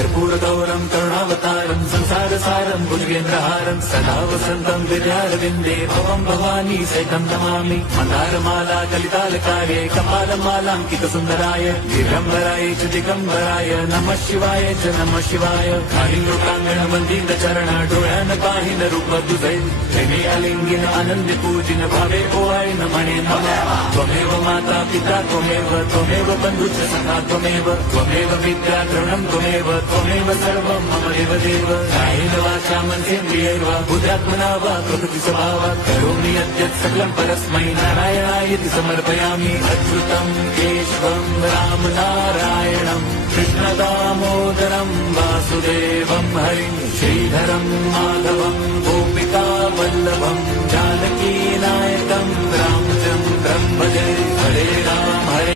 कर्पूरगौरं करुणावतारं संसारसारं भुजगेन्द्रहारं सदा वसन्तं विद्यारविन्दे भवं भवानी सहितं नमामि। मन्दारमाला कलितालकार्ये कपालमालाङ्कितसुन्दराय दिगम्बराय च दिगम्बराय नमः शिवाय च नमः शिवाय। कालिङ्गोकाङ्गणवन्दितचरण डोळ्यान पाहिन रूप तुझे प्रेमे आलिंगिन आनंद पूजिन भावे ओवाळीन म्हणे नमः। त्वमेव माता पिता त्वमेव बन्धुश्च सखा त्वमेव विद्या तृणं त्वमेव सर्वं मम देवदेव। कायेन वाचा मनसेन्द्रियैर्वा बुद्ध्यात्मना वा प्रकृति स्वभावात् करोमि यद्यत् सकलं परस्मै नारायणायति समर्पयामि। अच्युतं केशवं राम नारायणं कृष्णदामोदरं वासुदेवं हरिं श्रीधरं माधवं गोपिका वल्लभं जानकी नायकं रामचन्द्रं भजे। हरे राम हरे